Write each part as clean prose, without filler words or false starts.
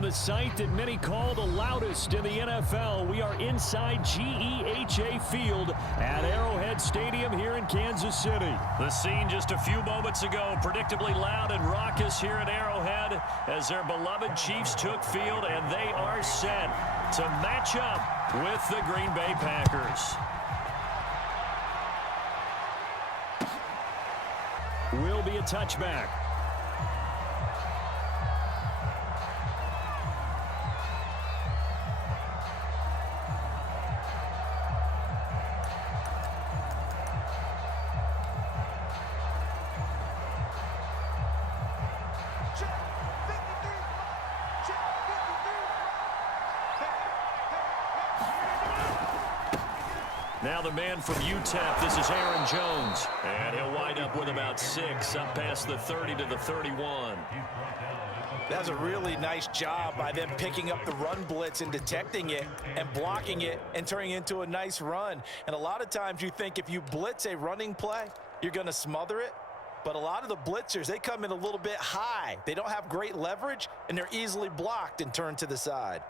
From the site that many call the loudest in the NFL, we are inside GEHA Field at Arrowhead Stadium here in Kansas City. The scene just a few moments ago, predictably loud and raucous here at Arrowhead as their beloved Chiefs took field, and they are set to match up with the Green Bay Packers. Will be a touchback. Now the man from UTEP, this is Aaron Jones. And he'll wind up with about 6, up past the 30 to the 31. That's a really nice job by them picking up the run blitz and detecting it and blocking it and turning it into a nice run. And a lot of times you think if you blitz a running play, you're going to smother it. But a lot of the blitzers, they come in a little bit high. They don't have great leverage, and they're easily blocked and turned to the side.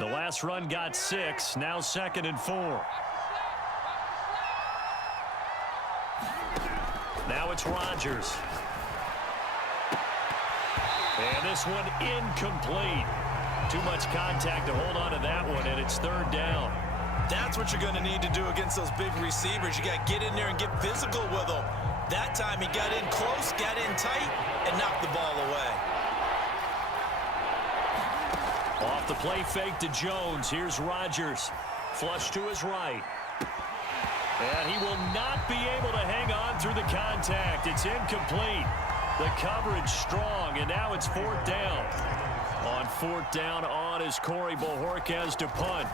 The last run got 6, now 2nd and 4. Now it's Rodgers. And this one incomplete. Too much contact to hold on to that one, and it's 3rd down. That's what you're going to need to do against those big receivers. You got to get in there and get physical with them. That time he got in close, got in tight, and knocked the ball away. Off the play fake to Jones. Here's Rodgers. Flush to his right. And he will not be able to hang on through the contact. It's incomplete. The coverage strong, and now it's 4th down. On 4th down, on is Corey Bojorquez to punt.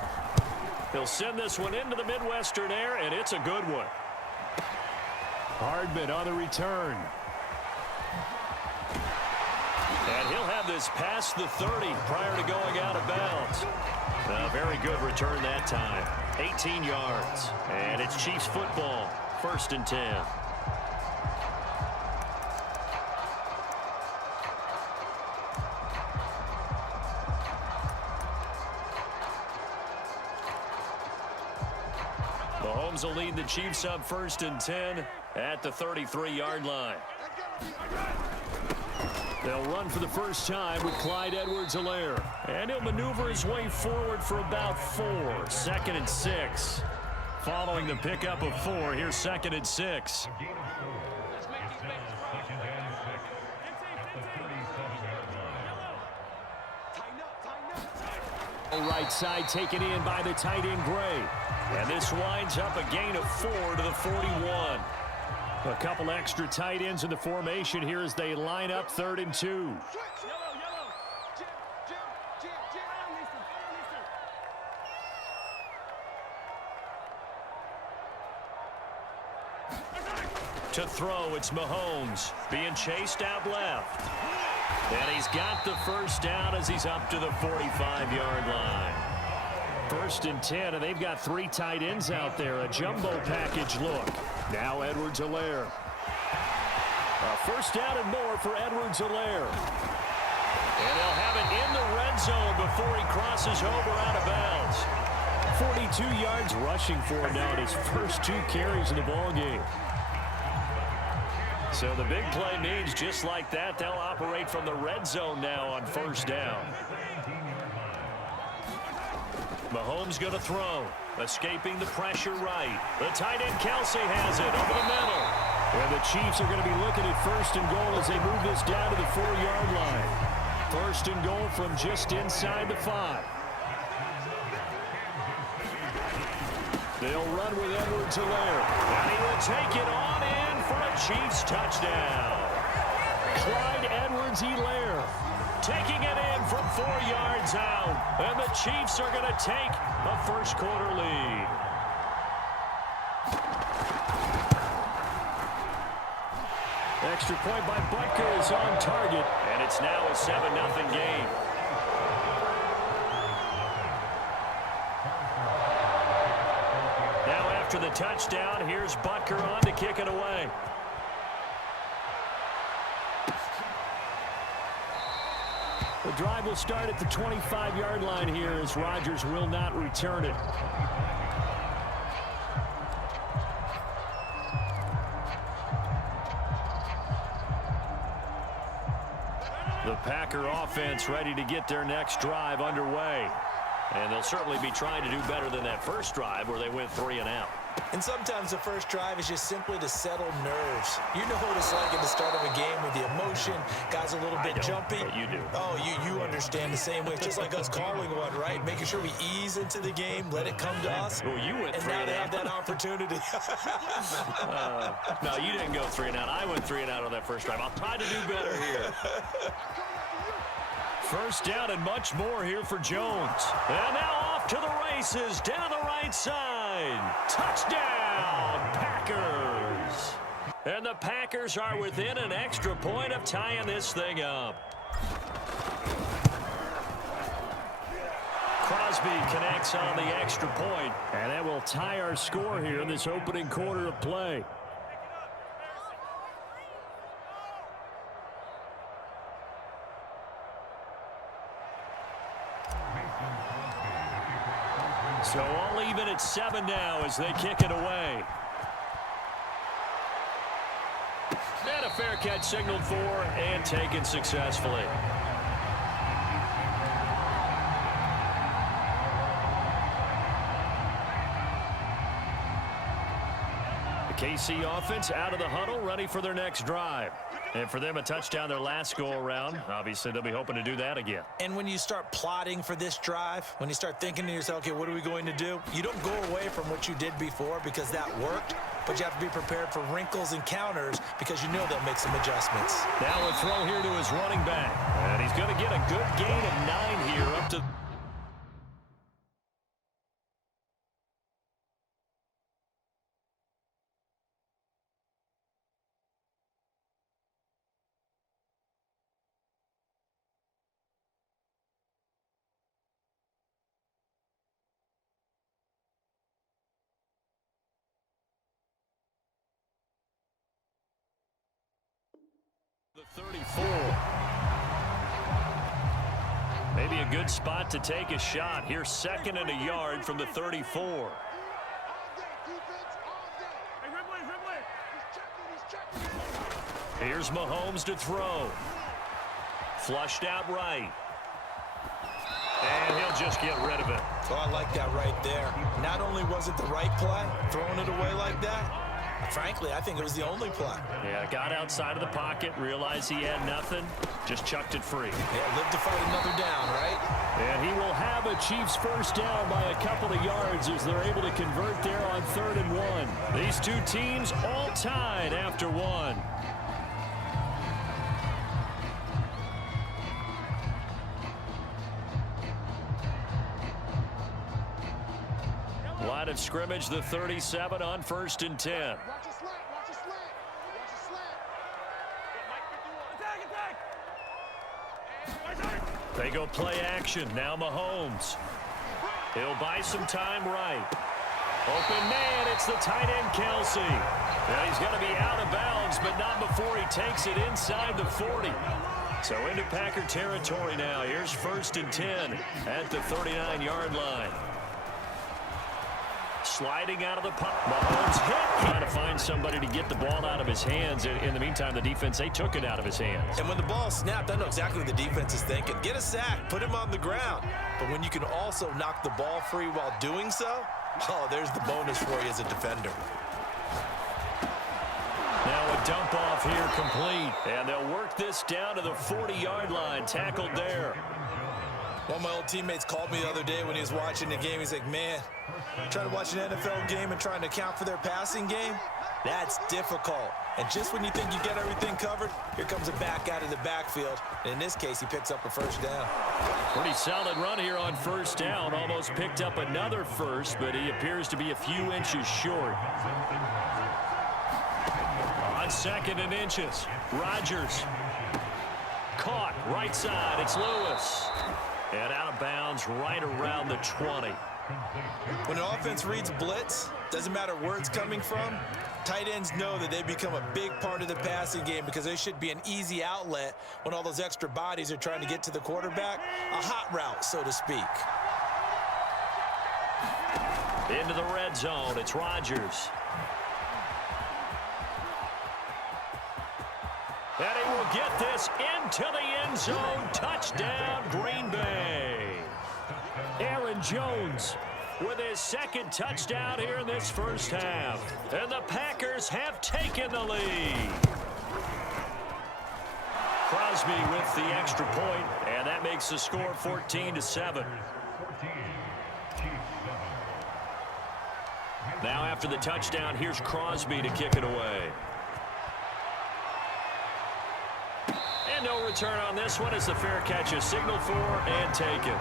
He'll send this one into the Midwestern air, and it's a good one. Hardman on the return. And he'll have this past the 30 prior to going out of bounds. A very good return that time. 18 yards. And it's Chiefs football. 1st and 10. Mahomes will lead the Chiefs up 1st and 10 at the 33-yard line. They'll run for the first time with Clyde Edwards-Helaire. And he'll maneuver his way forward for about 4. 2nd and 6. Following the pickup of 4, here's 2nd and 6. Right side taken in by the tight end Gray. And this winds up a gain of 4 to the 41. A couple extra tight ends in the formation here as they line up 3rd and 2. To throw, it's Mahomes being chased out left. And he's got the first down as he's up to the 45-yard line. 1st and 10, and they've got 3 tight ends out there. A jumbo package look. Now Edwards-Helaire. A first down and more for Edwards-Helaire. And they'll have it in the red zone before he crosses over out of bounds. 42 yards rushing for him now in his first 2 carries in the ballgame. So the big play means just like that, they'll operate from the red zone now on 1st down. Mahomes going to throw. Escaping the pressure right. The tight end Kelsey has it over the middle. And the Chiefs are going to be looking at 1st and goal as they move this down to the 4-yard line. 1st and goal from just inside the 5. They'll run with Edwards-Helaire. And he will take it on in for a Chiefs touchdown. Clyde Edwards-Helaire taking it in from 4 yards out. And the Chiefs are going to take a first-quarter lead. Extra point by Butker is on target. And it's now a 7-0 game. Now after the touchdown. Here's Butker on to kick it away. The drive will start at the 25-yard line here as Rodgers will not return it. The Packer offense ready to get their next drive underway. And they'll certainly be trying to do better than that first drive where they went 3 and out. And sometimes the first drive is just simply to settle nerves. You know what it's like at the start of a game with the emotion, guys a little bit jumpy. But you do. Oh, you understand the same way. It's just like us calling one, right? Making sure we ease into the game, let it come to us. Well, you went and 3 now and they out. have that opportunity. No, you didn't go 3 and out. I went 3 and out on that first drive. I'll try to do better here. First down and much more here for Jones. And now off to the races down the right side. Touchdown, Packers. And the Packers are within an extra point of tying this thing up. Crosby connects on the extra point, and that will tie our score here in this opening quarter of play. So all even at 7 now as they kick it away. And a fair catch signaled for and taken successfully. The KC offense out of the huddle, ready for their next drive. And for them, a touchdown their last go-around. Obviously, they'll be hoping to do that again. And when you start plotting for this drive, when you start thinking to yourself, okay, what are we going to do? You don't go away from what you did before because that worked, but you have to be prepared for wrinkles and counters because you know they'll make some adjustments. Now a throw here to his running back. And he's going to get a good gain of 9 here up to... the 34. Maybe a good spot to take a shot. Here's 2nd and a yard from the 34. Here's Mahomes to throw. Flushed out right. And he'll just get rid of it. So I like that right there. Not only was it the right play, throwing it away like that, frankly, I think it was the only play. Yeah, got outside of the pocket, realized he had nothing, just chucked it free. Yeah, live to fight another down, right? And he will have a Chiefs first down by a couple of yards as they're able to convert there on 3rd and 1. These two teams all tied after 1. Line of scrimmage, the 37 on 1st and 10. They go play action. Now Mahomes. He'll buy some time right. Open man, it's the tight end Kelsey. Now he's going to be out of bounds, but not before he takes it inside the 40. So into Packer territory now. Here's 1st and 10 at the 39-yard line. Sliding out of the puck. Mahomes hit. Trying to find somebody to get the ball out of his hands. In the meantime, the defense, they took it out of his hands. And when the ball snapped, I know exactly what the defense is thinking. Get a sack. Put him on the ground. But when you can also knock the ball free while doing so, oh, there's the bonus for you as a defender. Now a dump off here complete. And they'll work this down to the 40-yard line. Tackled there. One of my old teammates called me the other day when he was watching the game. He's like, man, trying to watch an NFL game and trying to account for their passing game, that's difficult. And just when you think you get everything covered, here comes a back out of the backfield. And in this case, he picks up a first down. Pretty solid run here on 1st down. Almost picked up another first, but he appears to be a few inches short. On 2nd and inches, Rodgers. Caught, right side, it's Lewis. And out of bounds right around the 20. When an offense reads blitz, does doesn't matter where it's coming from, tight ends know that they become a big part of the passing game because they should be an easy outlet when all those extra bodies are trying to get to the quarterback. A hot route, so to speak. Into the red zone, it's Rodgers. And he will get this into the end zone. Touchdown, Green Bay. Aaron Jones with his second touchdown here in this first half. And the Packers have taken the lead. Crosby with the extra point, and that makes the score 14-7. Now after the touchdown, here's Crosby to kick it away. And no return on this one as the fair catch is signaled for and taken.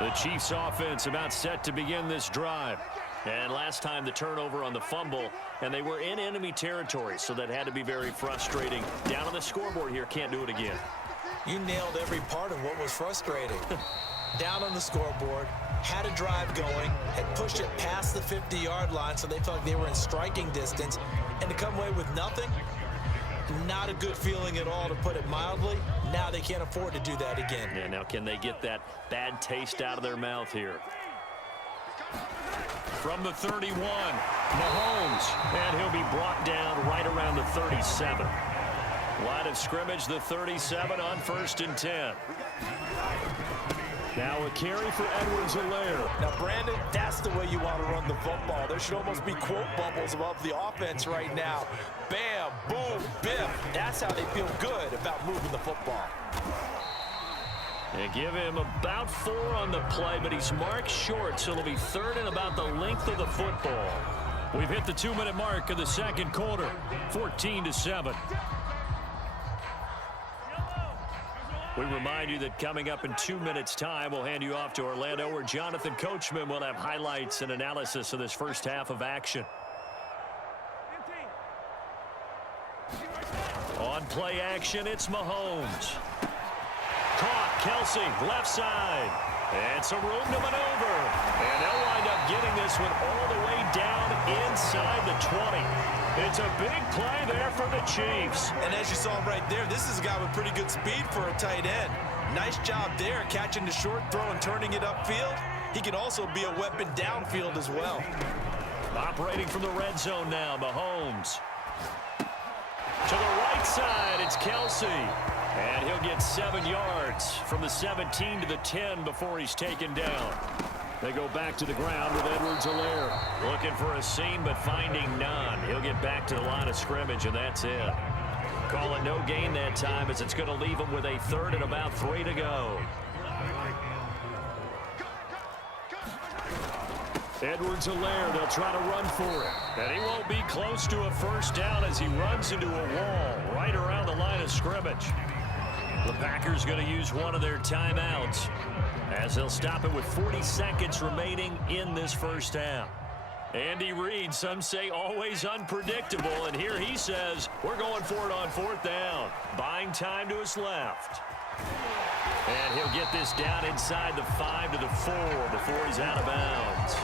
The Chiefs offense about set to begin this drive. And last time the turnover on the fumble, and they were in enemy territory, so that had to be very frustrating. Down on the scoreboard here, can't do it again. You nailed every part of what was frustrating. Down on the scoreboard, had a drive going, had pushed it past the 50-yard line so they felt like they were in striking distance, and to come away with nothing, not a good feeling at all, to put it mildly. Now they can't afford to do that again. Yeah, now can they get that bad taste out of their mouth here? From the 31, Mahomes, and he'll be brought down right around the 37. Line of scrimmage, the 37 on 1st and 10. Now a carry for Edwards-Helaire. Now, Brandon, that's the way you want to run the football. There should almost be quote bubbles above the offense right now. Bam, boom, biff. That's how they feel good about moving the football. They give him about 4 on the play, but he's marked short, so it'll be 3rd and about the length of the football. We've hit the 2-minute mark of the second quarter, 14-7. We remind you that coming up in 2 minutes' time, we'll hand you off to Orlando, where Jonathan Coachman will have highlights and analysis of this first half of action. On play action, it's Mahomes. Caught, Kelsey, left side. And some room to maneuver. And they'll wind up getting this one all the way down inside the 20. It's a big play there for the Chiefs. And as you saw right there, this is a guy with pretty good speed for a tight end. Nice job there, catching the short throw and turning it upfield. He can also be a weapon downfield as well. Operating from the red zone now, Mahomes. To the right side, it's Kelsey. And he'll get 7 yards from the 17 to the 10 before he's taken down. They go back to the ground with Edwards-Helaire. Looking for a seam, but finding none. He'll get back to the line of scrimmage, and that's it. Call it no gain that time, as it's going to leave him with a 3rd and about 3 to go. Edwards-Helaire, they'll try to run for it. And he won't be close to a first down as he runs into a wall right around the line of scrimmage. The Packers going to use one of their timeouts as they'll stop it with 40 seconds remaining in this first half. Andy Reid, some say always unpredictable, and here he says we're going for it on 4th down. Buying time to his left. And he'll get this down inside the 5 to the 4 before he's out of bounds.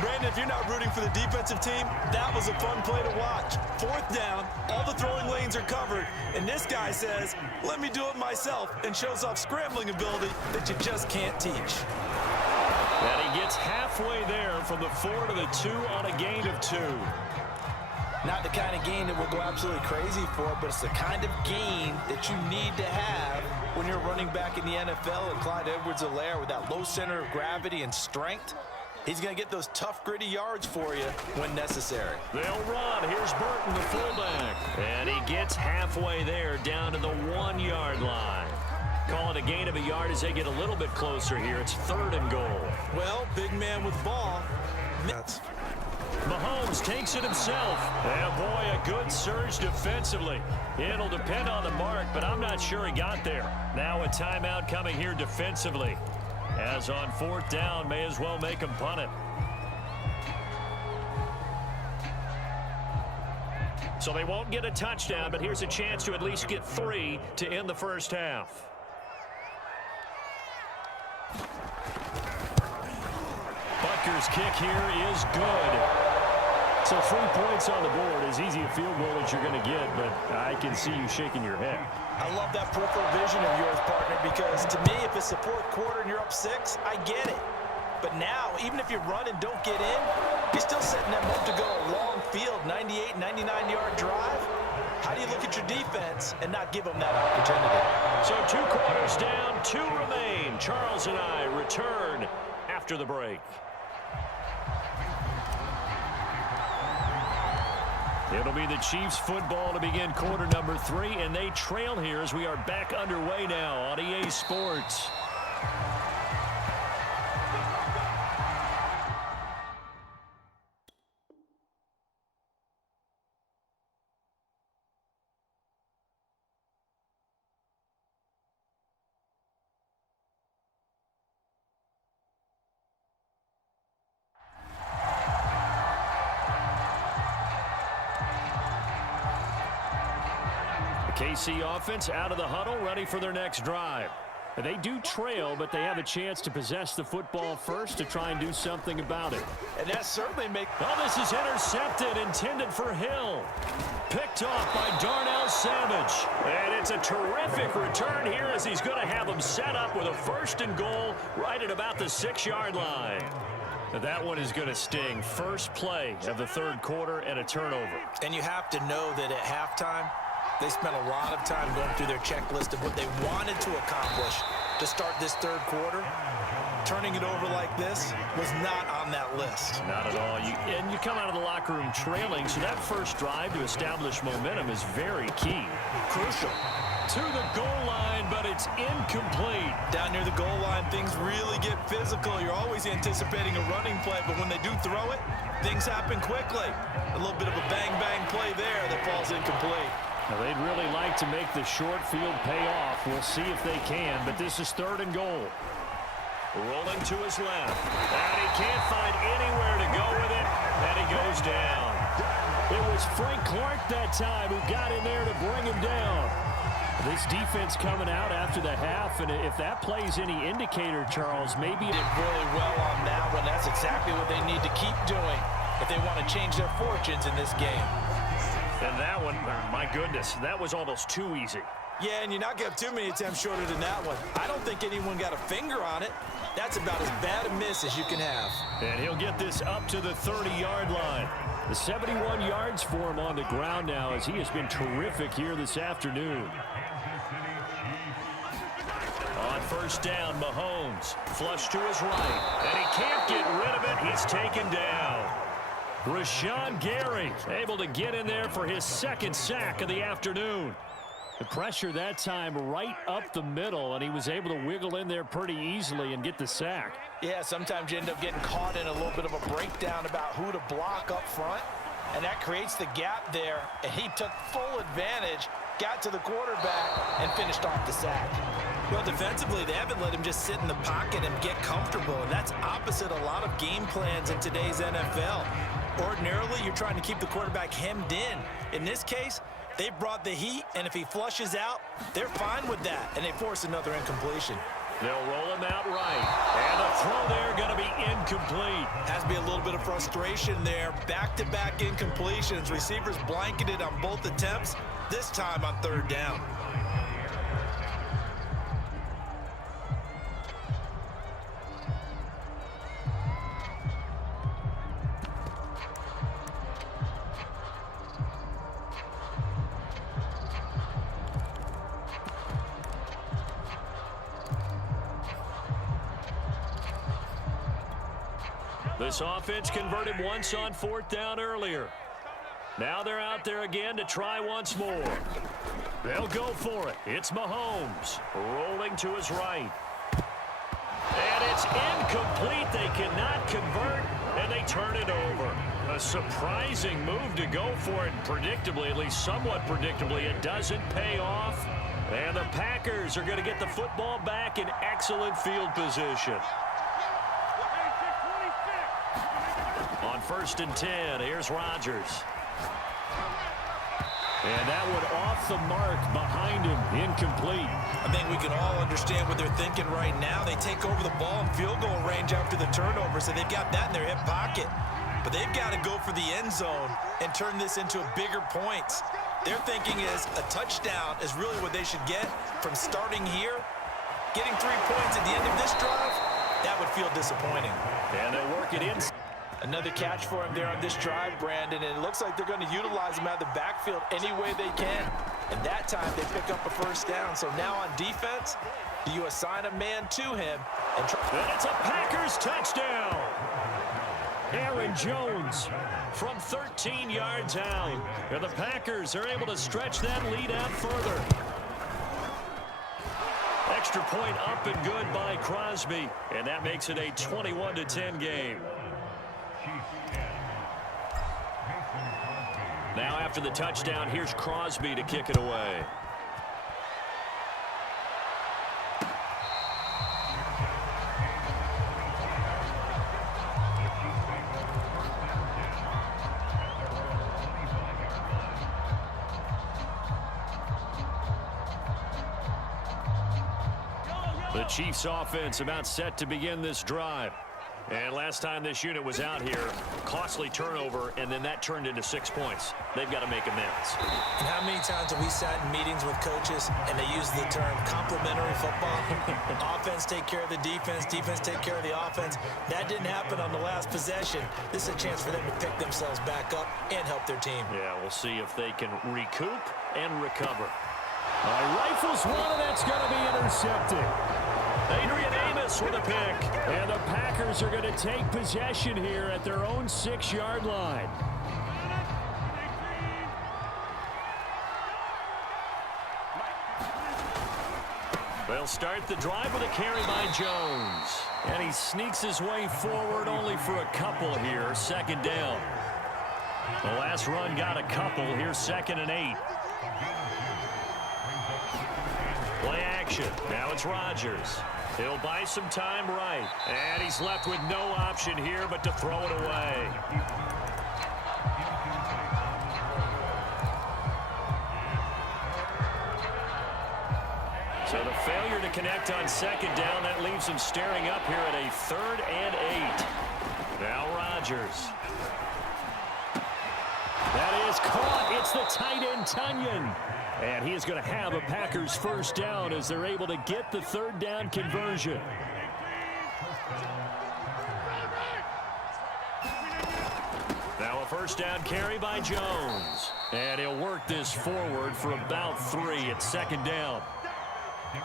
Brandon, if you're not rooting for the defensive team, that was a fun play to watch. 4th down, all the throwing lanes are covered, and this guy says, let me do it myself, and shows off scrambling ability that you just can't teach. And he gets halfway there from the 4 to the 2 on a gain of 2. Not the kind of gain that we'll go absolutely crazy for, but it's the kind of gain that you need to have when you're running back in the NFL. And Clyde Edwards-Helaire, with that low center of gravity and strength, he's going to get those tough, gritty yards for you when necessary. They'll run. Here's Burton, the fullback. And he gets halfway there, down to the 1-yard line. Call it a gain of a yard as they get a little bit closer here. It's 3rd and goal. Well, big man with ball. Mahomes takes it himself. And boy, a good surge defensively. It'll depend on the mark, but I'm not sure he got there. Now a timeout coming here defensively. As on 4th down, may as well make him punt it. So they won't get a touchdown, but here's a chance to at least get 3 to end the first half. Butker's kick here is good. So 3 points on the board, as easy a field goal as you're going to get, but I can see you shaking your head. I love that peripheral vision of yours, partner, because to me, if it's the fourth quarter and you're up 6, I get it. But now, even if you run and don't get in, you're still setting them up to go a long field, 98, 99-yard drive. How do you look at your defense and not give them that opportunity? So 2 quarters down, 2 remain. Charles and I return after the break. It'll be the Chiefs football to begin quarter number 3, and they trail here as we are back underway now on EA Sports. KC offense out of the huddle, ready for their next drive. They do trail, but they have a chance to possess the football first to try and do something about it. And that certainly makes... Oh, this is intercepted, intended for Hill. Picked off by Darnell Savage. And it's a terrific return here as he's going to have them set up with a 1st and goal right at about the 6-yard line. That one is going to sting. First play of the 3rd quarter and a turnover. And you have to know that at halftime, they spent a lot of time going through their checklist of what they wanted to accomplish to start this 3rd quarter. Turning it over like this was not on that list. Not at all. And you come out of the locker room trailing, so that first drive to establish momentum is very key. Crucial. To the goal line, but it's incomplete. Down near the goal line, things really get physical. You're always anticipating a running play, but when they do throw it, things happen quickly. A little bit of a bang-bang play there that falls incomplete. Now, they'd really like to make the short field pay off. We'll see if they can, but this is 3rd and goal. Rolling to his left. And he can't find anywhere to go with it, and he goes down. It was Frank Clark that time who got in there to bring him down. This defense coming out after the half, and if that plays any indicator, Charles, maybe did really well on that one. That's exactly what they need to keep doing if they want to change their fortunes in this game. And that one, my goodness, that was almost too easy. Yeah, and you're not going to have too many attempts shorter than that one. I don't think anyone got a finger on it. That's about as bad a miss as you can have. And he'll get this up to the 30-yard line. The 71 yards for him on the ground now as he has been terrific here this afternoon. On 1st down, Mahomes. Flush to his right. And he can't get rid of it. He's taken down. Rashawn Gary able to get in there for his 2nd sack of the afternoon. The pressure that time right up the middle, and he was able to wiggle in there pretty easily and get the sack. Yeah, sometimes you end up getting caught in a little bit of a breakdown about who to block up front, and that creates the gap there, and he took full advantage, got to the quarterback, and finished off the sack. Well, defensively, they haven't let him just sit in the pocket and get comfortable, and that's opposite a lot of game plans in today's NFL. Ordinarily, you're trying to keep the quarterback hemmed in. In this case, they brought the heat, and if he flushes out, they're fine with that, and they force another incompletion. They'll roll him out right, and the throw there going to be incomplete. Has to be a little bit of frustration there. Back-to-back incompletions. Receivers blanketed on both attempts, this time on 3rd down. This offense converted once on 4th down earlier. Now they're out there again to try once more. They'll go for it. It's Mahomes rolling to his right. And it's incomplete. They cannot convert, and they turn it over. A surprising move to go for it. Predictably, at least somewhat predictably, it doesn't pay off. And the Packers are going to get the football back in excellent field position. On 1st and 10, here's Rodgers. And that one off the mark behind him, incomplete. I think we can all understand what they're thinking right now. They take over the ball in field goal range after the turnover, so they've got that in their hip pocket. But they've got to go for the end zone and turn this into bigger points. Their thinking is a touchdown is really what they should get from starting here. Getting 3 points at the end of this drive, that would feel disappointing. And they'll work it in. Another catch for him there on this drive, Brandon, and it looks like they're going to utilize him out of the backfield any way they can. And that time they pick up a first down. So now on defense, do you assign a man to him? And it's a Packers touchdown. Aaron Jones from 13 yards out. And the Packers are able to stretch that lead out further. Extra point up and good by Crosby. And that makes it a 21-10 game. Now after the touchdown, here's Crosby to kick it away. The Chiefs offense about set to begin this drive. And last time this unit was out here, costly turnover, and then that turned into 6 points. They've got to make amends. And how many times have we sat in meetings with coaches and they use the term complementary football? Offense take care of the defense, defense take care of the offense. That didn't happen on the last possession. This is a chance for them to pick themselves back up and help their team. Yeah, we'll see if they can recoup and recover. Rifles one, and that's going to be intercepted. Adrian Amos with a pick. And the Packers are going to take possession here at their own 6-yard line. They'll start the drive with a carry by Jones. And he sneaks his way forward only for a couple here. Second down. The last run got a couple. Here's 2nd and 8. Play action. Now it's Rodgers. He'll buy some time right. And he's left with no option here but to throw it away. So the failure to connect on 2nd down, that leaves him staring up here at a 3rd and 8. Now Rodgers. That is caught. It's the tight end, Tunyon. And he is going to have a Packers first down as they're able to get the 3rd down conversion. Now a first down carry by Jones. And he'll work this forward for about 3 at 2nd down.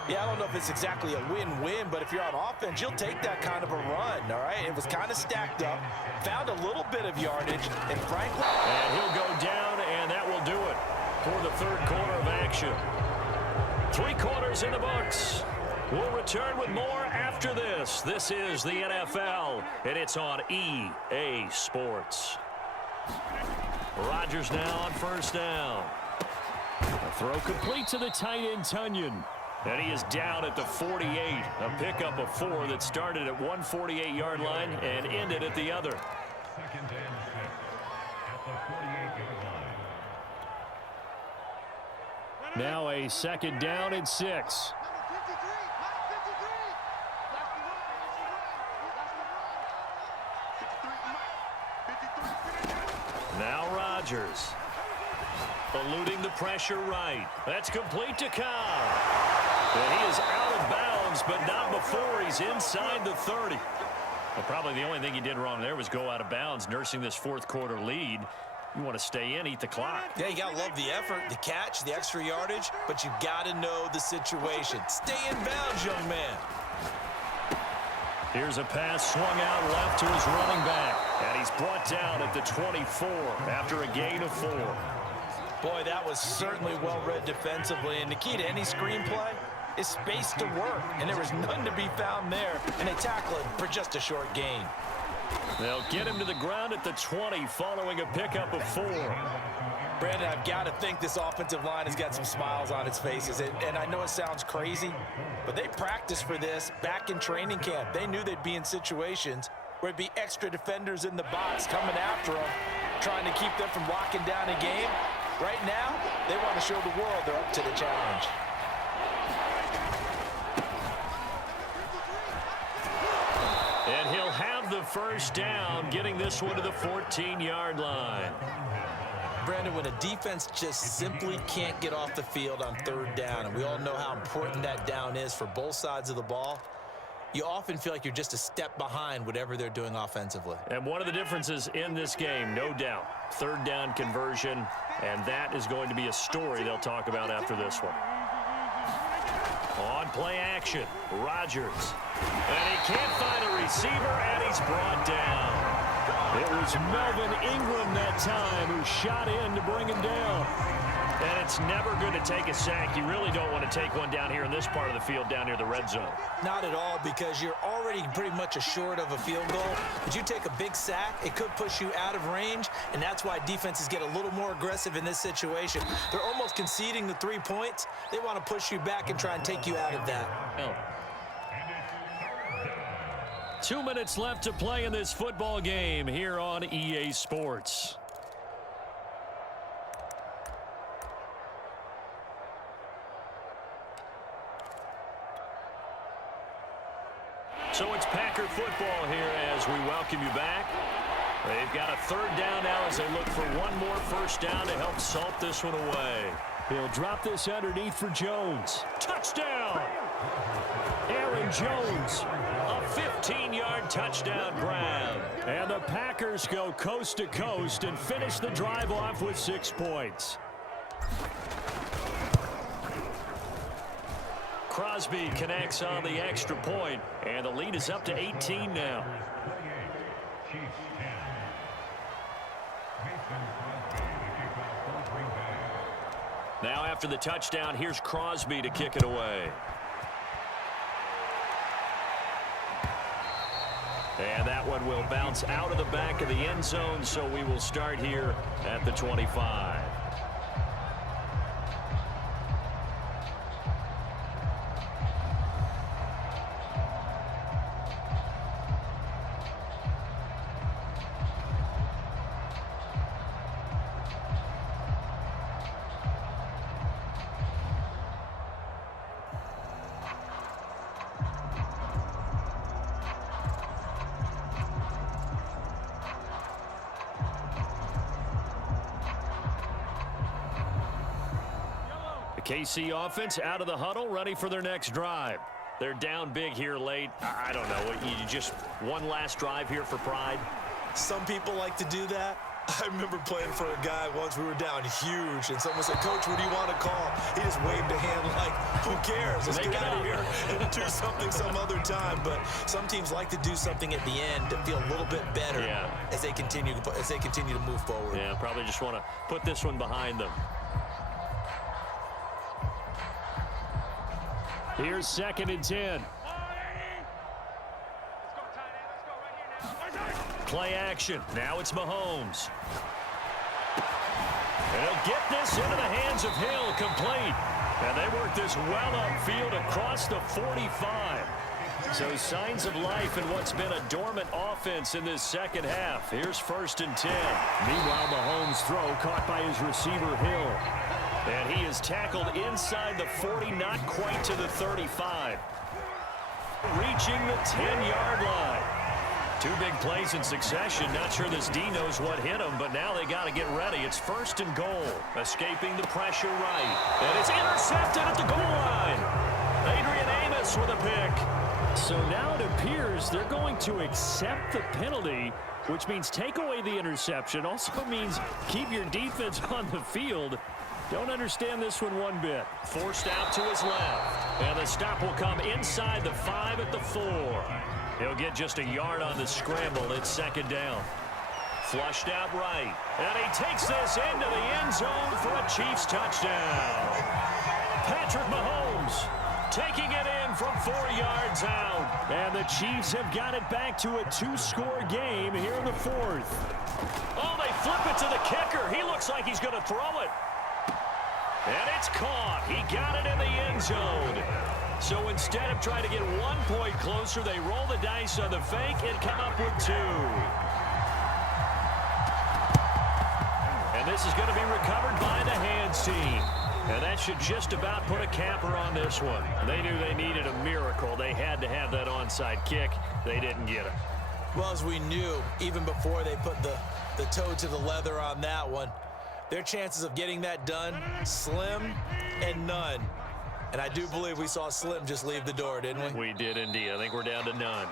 Yeah, I don't know if it's exactly a win-win, but if you're on offense, you'll take that kind of a run, all right? It was kind of stacked up, found a little bit of yardage, and frankly... And he'll go down, and that will do it for the 3rd quarter of action. 3 quarters in the books. We'll return with more after this. This is the NFL, and it's on EA Sports. Rodgers now on first down. A throw complete to the tight end, Tunyon. And he is down at the 48. A pickup of 4 that started at 148-yard line and ended at the other. Now a 2nd down and 6. Now Rodgers. Eluding the pressure right. That's complete to Cobb. And he is out of bounds, but not before he's inside the 30. Well, probably the only thing he did wrong there was go out of bounds, nursing this 4th quarter lead. You want to stay in, eat the clock. Yeah, you got to love the effort, the catch, the extra yardage, but you got to know the situation. Stay in bounds, young man. Here's a pass swung out left to his running back. And he's brought down at the 24 after a gain of 4. Boy, that was certainly well-read defensively. And the key to any screenplay is space to work. And there was none to be found there. And they tackle him for just a short gain. They'll get him to the ground at the 20 following a pickup of 4. Brandon, I've got to think this offensive line has got some smiles on its faces. And I know it sounds crazy, but they practiced for this back in training camp. They knew they'd be in situations where it'd be extra defenders in the box coming after them, trying to keep them from locking down a game. Right now, they want to show the world they're up to the challenge. And he'll have the first down, getting this one to the 14-yard line. Brandon, when a defense just simply can't get off the field on third down, and we all know how important that down is for both sides of the ball, you often feel like you're just a step behind whatever they're doing offensively. And one of the differences in this game, no doubt, third down conversion, and that is going to be a story they'll talk about after this one. On play action, Rodgers. And he can't find a receiver, and he's brought down. It was Melvin Ingram that time who shot in to bring him down. And it's never good to take a sack. You really don't want to take one down here in this part of the field, down near the red zone. Not at all, because you're already pretty much assured of a field goal. But you take a big sack, it could push you out of range, and that's why defenses get a little more aggressive in this situation. They're almost conceding the 3 points. They want to push you back and try and take you out of that. 2 minutes left to play in this football game here on EA Sports. So it's Packer football here as we welcome you back. They've got a third down now as they look for one more first down to help salt this one away. He'll drop this underneath for Jones. Touchdown! Aaron Jones, a 15-yard touchdown grab. And the Packers go coast to coast and finish the drive off with 6 points. Crosby connects on the extra point, and the lead is up to 18 now. Now after the touchdown, here's Crosby to kick it away. And that one will bounce out of the back of the end zone, so we will start here at the 25. KC offense out of the huddle, ready for their next drive. They're down big here late. I don't know. You just one last drive here for pride? Some people like to do that. I remember playing for a guy once. We were down huge, and someone said, "Coach, what do you want to call?" He just waved a hand like, "Who cares? Let's get out of here and do something some other time." But some teams like to do something at the end to feel a little bit better as they continue to move forward. Yeah, probably just want to put this one behind them. Here's 2nd and 10. Play action. Now it's Mahomes. And he'll get this into the hands of Hill, complete. And they work this well upfield across the 45. So signs of life in what's been a dormant offense in this second half. Here's 1st and 10. Meanwhile, Mahomes' throw caught by his receiver, Hill. And he is tackled inside the 40, not quite to the 35. Reaching the 10-yard line. 2 big plays in succession. Not sure this D knows what hit him, but now they got to get ready. It's 1st and goal. Escaping the pressure right. And it's intercepted at the goal line. Adrian Amos with a pick. So now it appears they're going to accept the penalty, which means take away the interception. Also means keep your defense on the field. Don't understand this one bit. Forced out to his left. And the stop will come inside the 5 at the 4. He'll get just a yard on the scramble. It's 2nd down. Flushed out right. And he takes this into the end zone for a Chiefs touchdown. Patrick Mahomes taking it in from 4 yards out. And the Chiefs have got it back to a 2-score game here in the 4th. Oh, they flip it to the kicker. He looks like he's going to throw it. And it's caught. He got it in the end zone. So instead of trying to get 1 point closer, they roll the dice on the fake and come up with 2. And And this is going to be recovered by the hands team. And that should just about put a capper on this one. They knew they needed a miracle. They had to have that onside kick. They didn't get it. Well, as we knew, even before they put the toe to the leather on that one, their chances of getting that done, slim and none. And I do believe we saw Slim just leave the door, didn't we? We did indeed. I think we're down to none.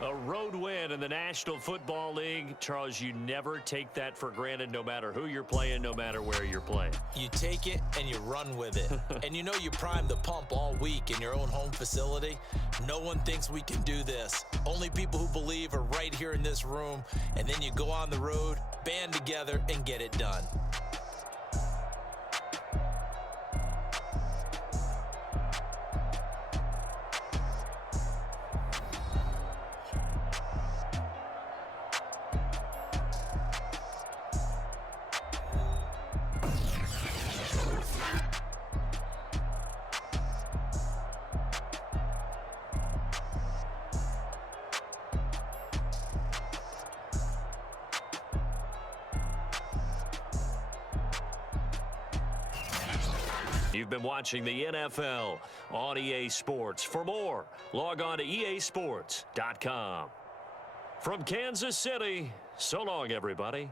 A road win in the National Football League. Charles, you never take that for granted no matter who you're playing, no matter where you're playing. You take it and you run with it. And you know you primed the pump all week in your own home facility. No one thinks we can do this. Only people who believe are right here in this room. And then you go on the road, band together, and get it done. You've been watching the NFL on EA Sports. For more, log on to easports.com. From Kansas City, so long, everybody.